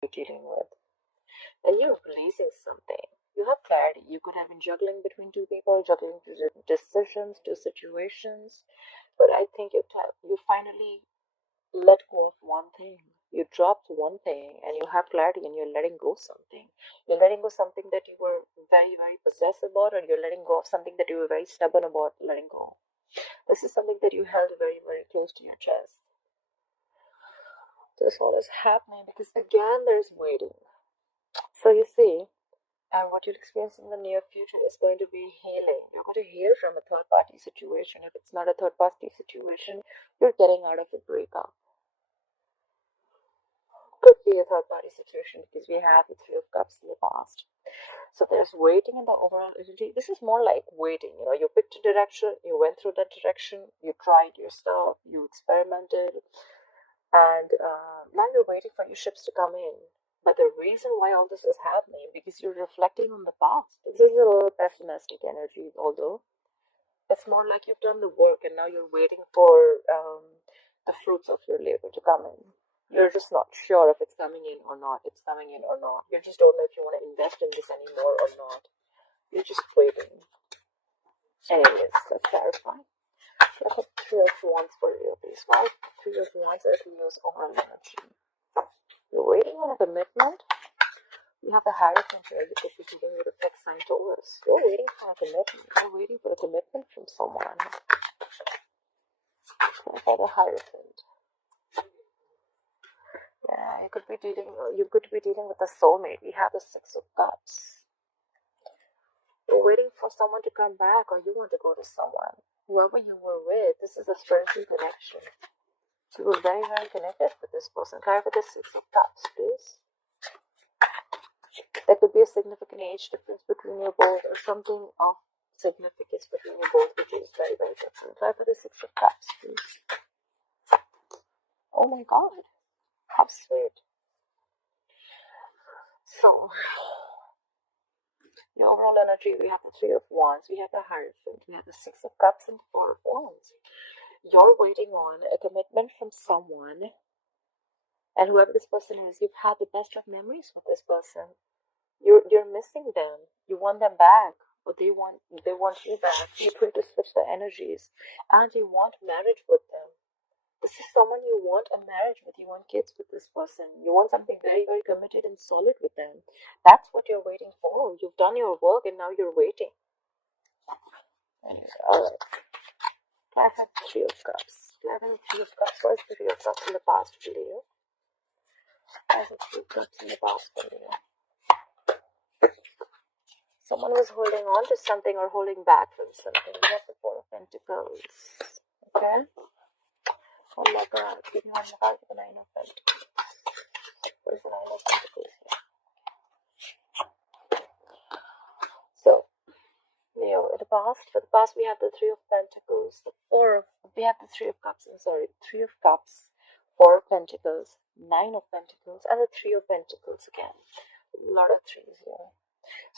you're dealing with. And you're releasing something. You have clarity. You could have been juggling between two people, juggling two decisions, two situations. But I think you finally let go of one thing. You dropped one thing and you have clarity and you're letting go something. You're letting go something that you were very, very possessed about, or you're letting go of something that you were very stubborn about letting go. This is something that you held very, very close to your chest. This all is happening because again there's waiting. So you see, and what you'll experience in the near future is going to be healing. You're going to hear from a third party situation. If it's not a third party situation, you're getting out of the breakup. Could be a third party situation because we have the Three of Cups in the past. So there's waiting in the overall energy. This is more like waiting. You picked a direction, you went through that direction, you tried your stuff, you experimented, and now you're waiting for your ships to come in. But the reason why all this is happening, because you're reflecting on the past. This is a little pessimistic energy, although it's more like you've done the work and now you're waiting for the fruits of your labor to come in. You're just not sure if it's coming in or not. It's coming in or not. You just don't know if you want to invest in this anymore or not. You're just waiting. Anyways, let's clarify. Look at Three of Wands for you, please. Why Three of Wands is Leo's overall energy? You're waiting on a commitment. You have the Hierophant here. You could be dealing with a tech sign Taurus. You're waiting for a commitment. You're waiting for a commitment from someone. For the Hierophant. Yeah, you could be dealing with a soulmate. We have the Six of Cups. You're waiting for someone to come back, or you want to go to someone. Whoever you were with, this is a spiritual connection. You were very, very connected with this person. Try with the Six of Cups, please. There could be a significant age difference between you both, or something of significance between you both, which is very, very different. Try for the Six of Cups, please. Oh my God. How sweet. So, your overall energy, we have the Three of Wands, we have the Hierophant, we have the Six of Cups, and the Four of Wands. You're waiting on a commitment from someone, and whoever this person is, you've had the best of memories with this person. You're missing them. You want them back, but they want you back. You're trying to switch the energies, and you want marriage with them. This is someone you want a marriage with. You want kids with this person. You want something very, very committed and solid with them. That's what you're waiting for. You've done your work and now you're waiting. Anyway, alright. I have Three of Cups. I have Three of Cups. What is the Three of Cups in the past for you? I have Three of Cups in the past for you. Someone was holding on to something or holding back from something. We have the Four of Pentacles. Okay? Oh my God. Give me one more card for the Nine of Pentacles. Where's the Nine of Pentacles here? So, in the past, for the past we have the Three of Pentacles, we have the Three of Cups, Three of Cups, Four of Pentacles, Nine of Pentacles, and the Three of Pentacles again. A lot of threes here.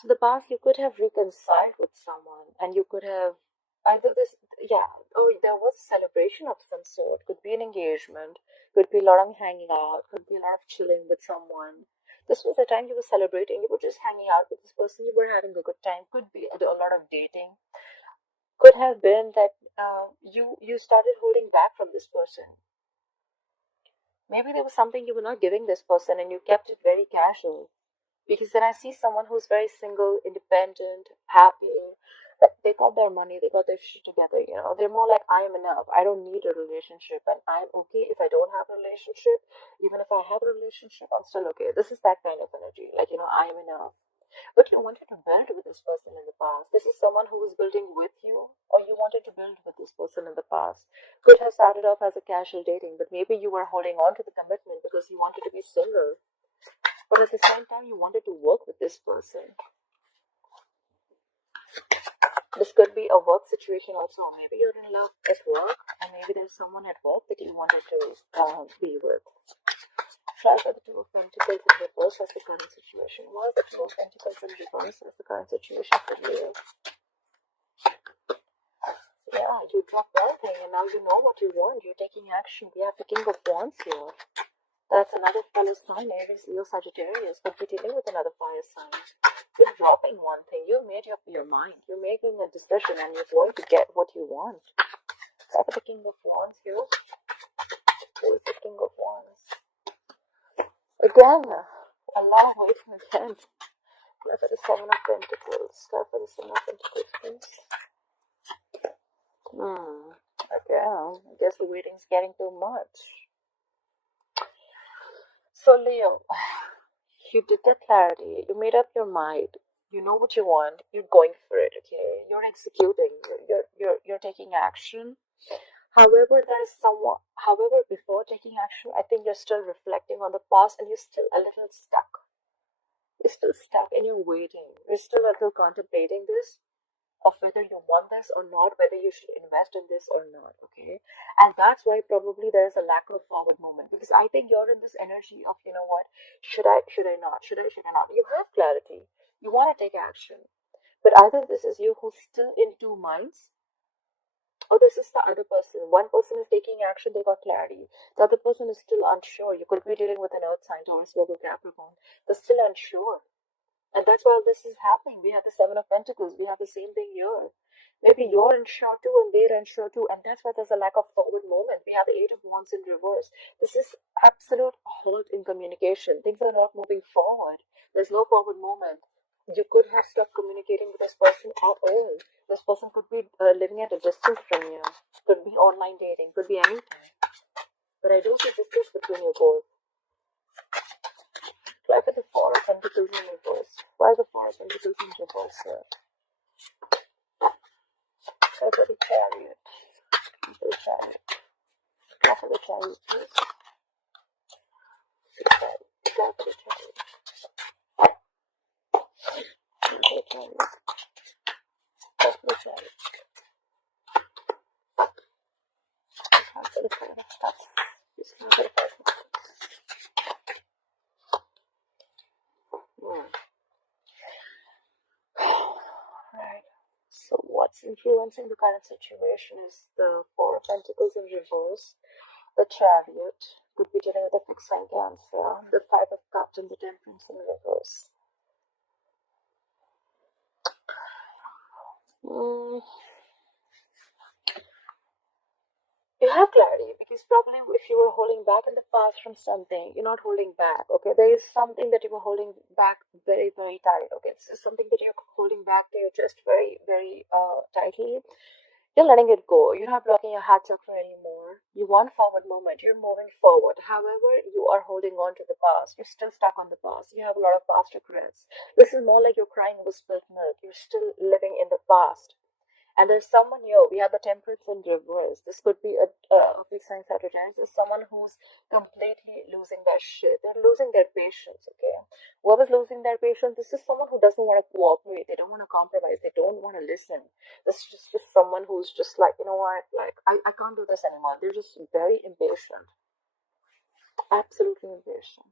So the past, you could have reconciled with someone, and you could have either there was a celebration of some sort. Could be an engagement, could be a lot of hanging out, could be a lot of chilling with someone. This was the time you were celebrating. You were just hanging out with this person. You were having a good time. Could be a lot of dating. Could have been that you started holding back from this person. Maybe there was something you were not giving this person, and you kept it very casual. Because then I see someone who's very single, independent, happy. They got their money, they got their shit together, They're more like, I am enough. I don't need a relationship, and I'm okay if I don't have a relationship. Even if I have a relationship, I'm still okay. This is that kind of energy. I am enough. But you wanted to build with this person in the past. This is someone who was building with you, or you wanted to build with this person in the past. Could have started off as a casual dating, but maybe you were holding on to the commitment because you wanted to be single. But at the same time, you wanted to work with this person. This could be a work situation also. Maybe you're in love at work, and maybe there's someone at work that you wanted to be with. Try for the Two of Pentacles in reverse as the current situation. What is the Two of Pentacles in reverse as the current situation for you? Yeah, you dropped one thing, and now you know what you want. You're taking action. We have the King of Wands here. That's another fellow sign, Aries, Leo, Sagittarius, could be dealing with another fire sign. You're dropping one thing. You made up your mind. You're making a decision and you're going to get what you want. That's the King of Wands here. Who is the King of Wands? Again, a lot of waiting again. Go for the Seven of Pentacles. Go for the Seven of Pentacles, please. Again, I guess the waiting's getting too much. So Leo, you did get clarity. You made up your mind. You know what you want. You're going for it. Okay, you're executing. You're taking action. However, there is somewhat. However, before taking action, I think you're still reflecting on the past, and you're still a little stuck. You're still stuck, and you're waiting. You're still a little contemplating this, of whether you want this or not, whether you should invest in this or not, okay? And that's why probably there's a lack of forward movement, because I think you're in this energy of, you know what, should I not, should I not? You have clarity, you want to take action, but either this is you who's still in two minds, or this is the other person. One person is taking action, they got clarity. The other person is still unsure. You could be dealing with an earth sign, Taurus, Virgo, Capricorn. They're still unsure. And that's why this is happening. We have the Seven of Pentacles. We have the same thing here. Maybe you're unsure too and they're unsure too. And that's why there's a lack of forward movement. We have the Eight of Wands in reverse. This is absolute halt in communication. Things are not moving forward. There's no forward movement. You could have stopped communicating with this person at all. This person could be living at a distance from you. Could be online dating. Could be anything. But I don't see distance between you both. Why for the Four of Pentacles in reverse? Why the Four of Pentacles in reverse here? Why for the Chariot? Why for the Chariot? Why for the Chariot, please? The Chariot. Why for the Chariot? Why for the Chariot? Why for the Chariot? Why for the Five of Cups? Just why for the Five of Cups? Right. So what's influencing the current situation is the Four of Pentacles in reverse, the Chariot, could be dealing with a fixed sign Cancer, the Five of Cups and the Temperance in reverse. You have clarity because probably if you were holding back in the past from something, you're not holding back. Okay, there is something that you were holding back very, very tight. Okay, this is something that you're holding back to your chest very, very tightly. You're letting it go. You're not blocking your heart chakra anymore. You want forward movement. You're moving forward. However, you are holding on to the past. You're still stuck on the past. You have a lot of past regrets. This is more like you're crying over spilled milk. You're still living in the past. And there's someone here, we have the Temperance in reverse. This could be a big sign Sagittarius. This is someone who's completely losing their shit. They're losing their patience, okay? Whoever's losing their patience, this is someone who doesn't want to cooperate. They don't want to compromise. They don't want to listen. This is just someone who's just like, you know what, like, I can't do this anymore. They're just very impatient. Absolutely impatient.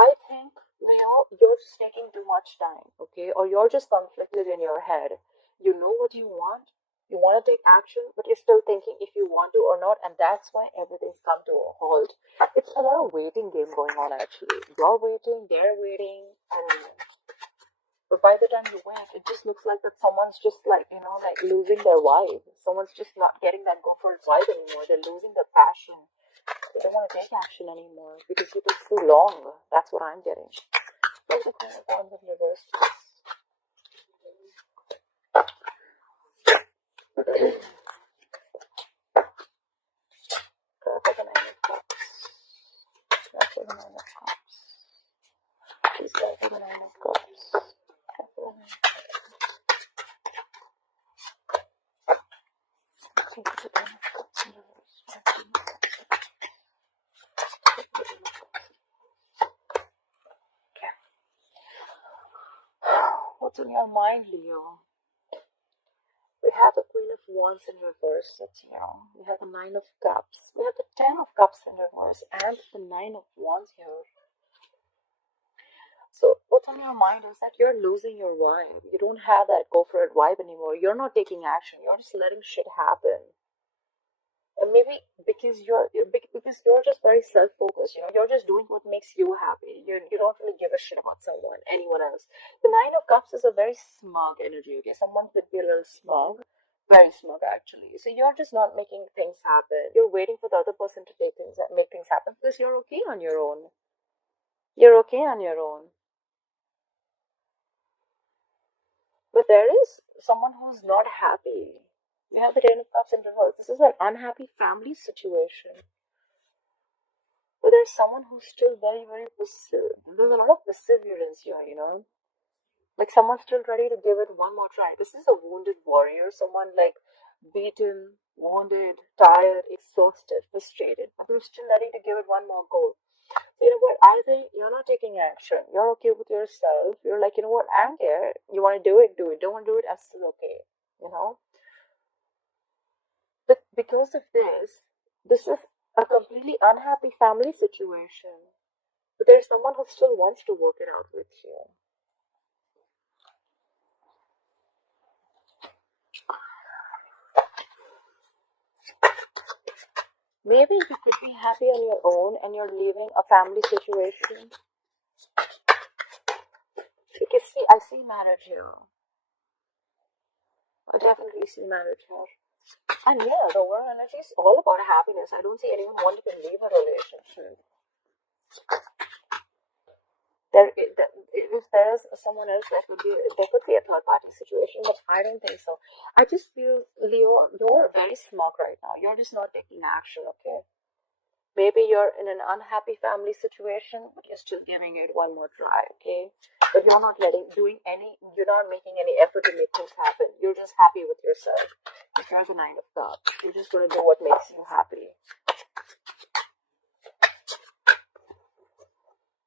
I think, Leo, you're just taking too much time, okay? Or you're just conflicted in your head. You know what you want to take action, but you're still thinking if you want to or not, and that's why everything's come to a halt. It's a lot of waiting game going on, actually. You're waiting, they're waiting, and but by the time you wait, it just looks like that someone's just like, you know, like losing their vibe. Someone's just not getting that go for it vibe anymore. They're losing their passion. They don't want to take action anymore because it took too long. That's what I'm getting. What's the Queen of Wands in reverse? Go for the Nine of Cups. Go for the Nine of Cups. Please go for the Nine of Cups. Go for the Nine of Cups. Take the Ten of Cups in reverse. Okay. What's on your mind, Leo? We have the Queen of Wands in reverse, that's here. We have the Nine of Cups. We have the Ten of Cups in reverse and the Nine of Wands here. So what's on your mind is that you're losing your vibe. You don't have that go for it vibe anymore. You're not taking action. You're just letting shit happen. Maybe because you're just very self-focused. You're just doing what makes you happy. You don't really give a shit about anyone else. The Nine of Cups is a very smug energy. Okay, someone could be a little smug, very smug actually. So you're just not making things happen. You're waiting for the other person to make things happen because you're okay on your own. You're okay on your own. But there is someone who's not happy. You have the Ten of Cups in reverse. This is an unhappy family situation. But there's someone who's still very, very there's a lot of perseverance here. Like someone's still ready to give it one more try. This is a wounded warrior, someone like beaten, wounded, tired, exhausted, frustrated, but they're still ready to give it one more go. So you know what? I think you're not taking action. You're okay with yourself. You're like, you know what? I don't care. You want to do it, do it. Don't want to do it, I'm still okay. You know? But because of this is a completely unhappy family situation. But there's someone who still wants to work it out with you. Maybe you could be happy on your own and you're leaving a family situation. Because see, I see marriage here. I definitely see marriage here. And yeah, the world energy is all about happiness. I don't see anyone wanting to leave a relationship. If there is someone else, there could be a third party situation, but I don't think so. I just feel, Leo, you're very smug right now. You're just not taking action, okay? Maybe you're in an unhappy family situation, but you're still giving it one more try, okay? But you're not you're not making any effort to make things happen. You're just happy with yourself. If you're the Nine of Cups, you're just gonna do what makes you happy.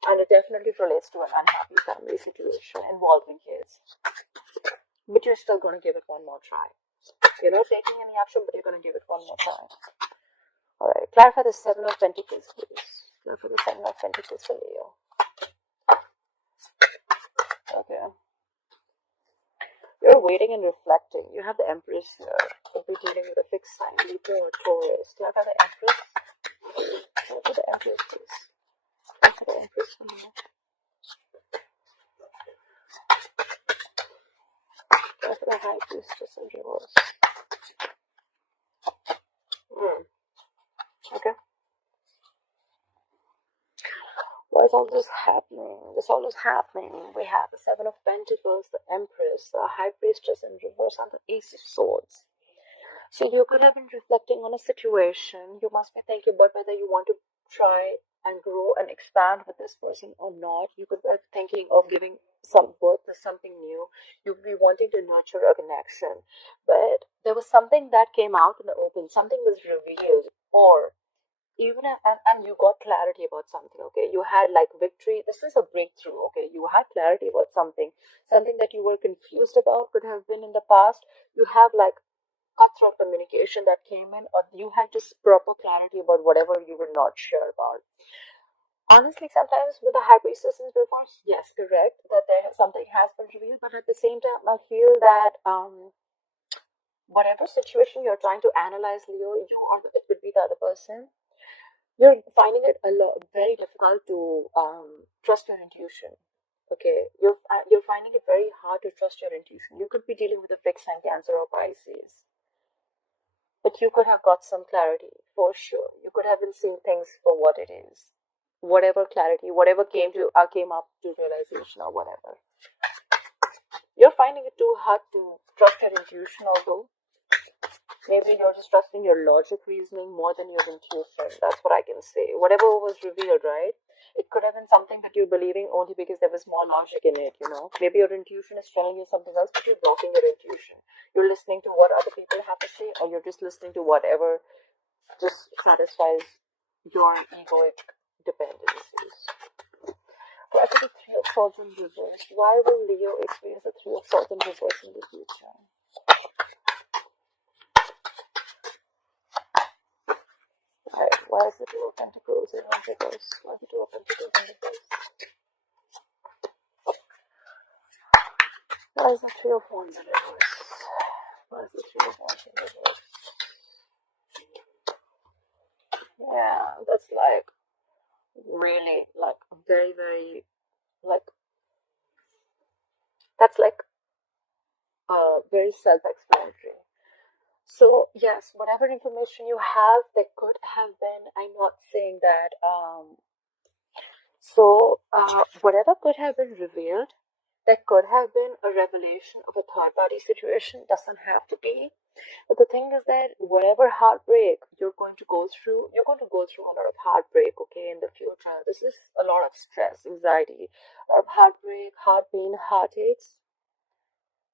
And it definitely relates to an unhappy family situation involving kids. But you're still gonna give it one more try. You're not taking any action, but you're gonna give it one more try. Alright, clarify the Seven of Pentacles, please. Clarify the Seven of Pentacles for Leo. Okay. You're waiting and reflecting. You have the Empress here. You'll be dealing with a fixed sign, Libra or Taurus. Do you have the Empress? Clarify the Empress, please. Clarify the Empress for Leo. Clarify the High Priestess in reverse. Okay. Why is all this happening? We have the Seven of Pentacles, the Empress, the High Priestess in reverse, and the Ace of Swords. So you could have been reflecting on a situation. You must be thinking about whether you want to try and grow and expand with this person or not. You could be thinking of giving some birth to something new. You could be wanting to nurture a connection. But there was something that came out in the open. Something was revealed. Or even and you got clarity about something, okay? You had like victory. This is a breakthrough, okay? You had clarity about something that you were confused about could have been in the past. You have like cutthroat communication that came in, or you had just proper clarity about whatever you were not sure about. Honestly, sometimes with the high priestess in reverse, yes, correct, that something has been revealed, but at the same time, I feel that whatever situation you're trying to analyze, Leo, it could be the other person. You're finding it very difficult to trust your intuition. Okay, you're finding it very hard to trust your intuition. You could be dealing with a fixed sign, Cancer or Pisces. But you could have got some clarity for sure. You could have been seeing things for what it is. Whatever clarity, whatever came up to realization or whatever. You're finding it too hard to trust your intuition, although maybe you're just trusting your logic reasoning more than your intuition. That's what I can say. Whatever was revealed, right? It could have been something that you're believing only because there was more logic in it. Maybe your intuition is telling you something else, but you're blocking your intuition. You're listening to what other people have to say, or you're just listening to whatever just satisfies your egoic dependencies. What are the Three of Swords in reverse? Why will Leo experience the Three of Swords in reverse in the future? Right. Why is the Two of Pentacles in reverse? Why is the Two of Pentacles in reverse? Why is the Three of Wands in reverse? Why is the Three of Wands in reverse? really like very, very like that's like very self-explanatory. So yes, whatever information you have, that could have been. I'm not saying that. Whatever could have been revealed, that could have been a revelation of a third-party situation. Doesn't have to be. But the thing is that whatever heartbreak you're going to go through a lot of heartbreak, okay, in the future. This is a lot of stress, anxiety, a lot of heartbreak, heart pain, heartaches.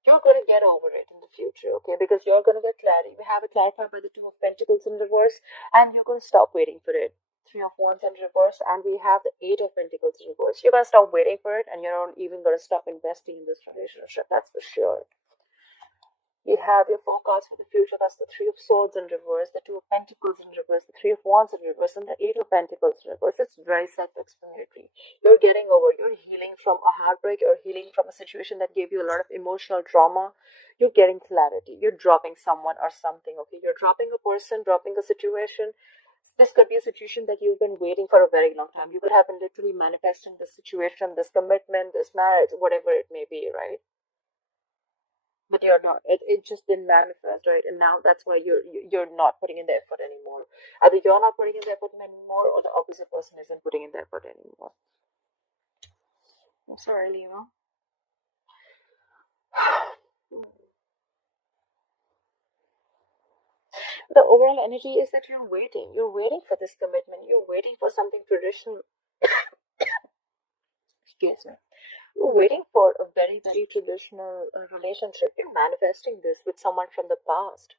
You're going to get over it in the future, okay, because you're going to get clarity. We have it clarified by the Two of Pentacles in reverse, and you're going to stop waiting for it. Three of Wands in reverse, and we have the Eight of Pentacles in reverse. You're going to stop waiting for it, and you're not even going to stop investing in this relationship. That's for sure. You have your forecast for the future. That's the Three of Swords in reverse, the Two of Pentacles in reverse, the Three of Wands in reverse, and the Eight of Pentacles in reverse. It's very self-explanatory. You're getting over, you're healing from a heartbreak, you're healing from a situation that gave you a lot of emotional trauma. You're getting clarity. You're dropping someone or something, okay? You're dropping a person, dropping a situation. This could be a situation that you've been waiting for a very long time. You could have been literally manifesting this situation, this commitment, this marriage, whatever it may be, right? But you're not. It just didn't manifest, right? And now that's why you're not putting in the effort anymore. Either you're not putting in the effort anymore, or the opposite person isn't putting in the effort anymore. I'm sorry, Leo. The overall energy is that you're waiting. You're waiting for this commitment. You're waiting for something traditional. Excuse me. You're waiting for a very, very traditional relationship. You're manifesting this with someone from the past.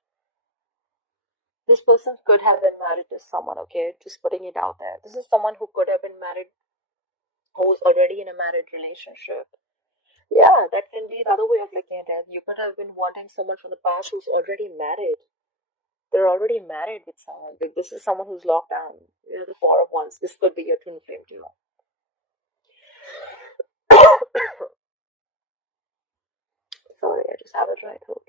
This person could have been married to someone, okay? Just putting it out there. This is someone who could have been married, who's already in a married relationship. Yeah, that can be the other way of looking at it. You could have been wanting someone from the past who's already married. They're already married with someone. Like, this is someone who's locked down. You're the Four of Wands. This could be your twin flame too. Sorry, I just have a dry throat.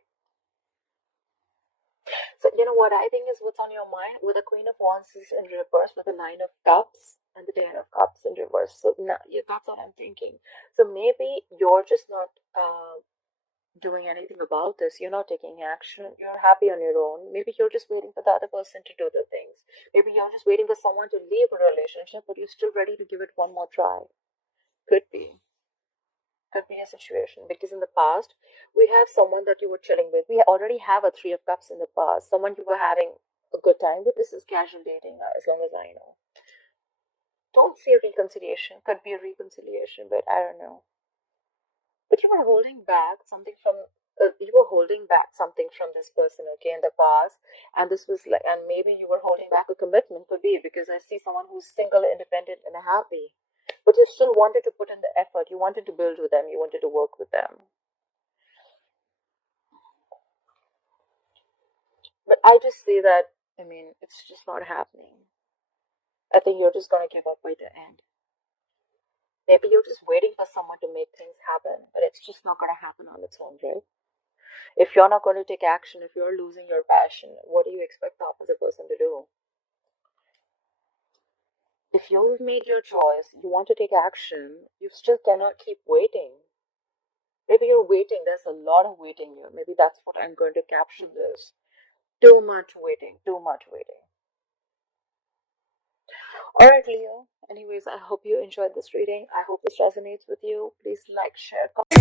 So, you know what I think is what's on your mind? With the Queen of Wands is in reverse, with the Nine of Cups and the Ten of Cups in reverse. So, now, yeah, that's what I'm thinking. So, maybe you're just not doing anything about this. You're not taking action. You're happy on your own. Maybe you're just waiting for the other person to do the things. Maybe you're just waiting for someone to leave a relationship, but you're still ready to give it one more try. Could be. Could be a situation, because in the past we have someone that you were chilling with. We already have a Three of Cups in the past, someone you were having a good time with. This is casual dating, as long as I know. Don't say reconciliation. Could be a reconciliation, but I don't know. But you were holding back something from this person, okay, in the past, and this was like, and maybe you were holding back a commitment. Could be, because I see someone who's single, independent, and happy, but you still wanted to put in the effort. You wanted to build with them. You wanted to work with them. But I just see that, I mean, it's just not happening. I think you're just gonna give up by the end. Maybe you're just waiting for someone to make things happen, but it's just not gonna happen on its own, right? If you're not going to take action, if you're losing your passion, what do you expect the opposite person to do? If you've made your choice, you want to take action, you still cannot keep waiting. Maybe you're waiting, there's a lot of waiting here. Maybe that's what I'm going to caption this. Too much waiting, too much waiting. Alright, Leo. Anyways, I hope you enjoyed this reading. I hope this resonates with you. Please like, share, comment.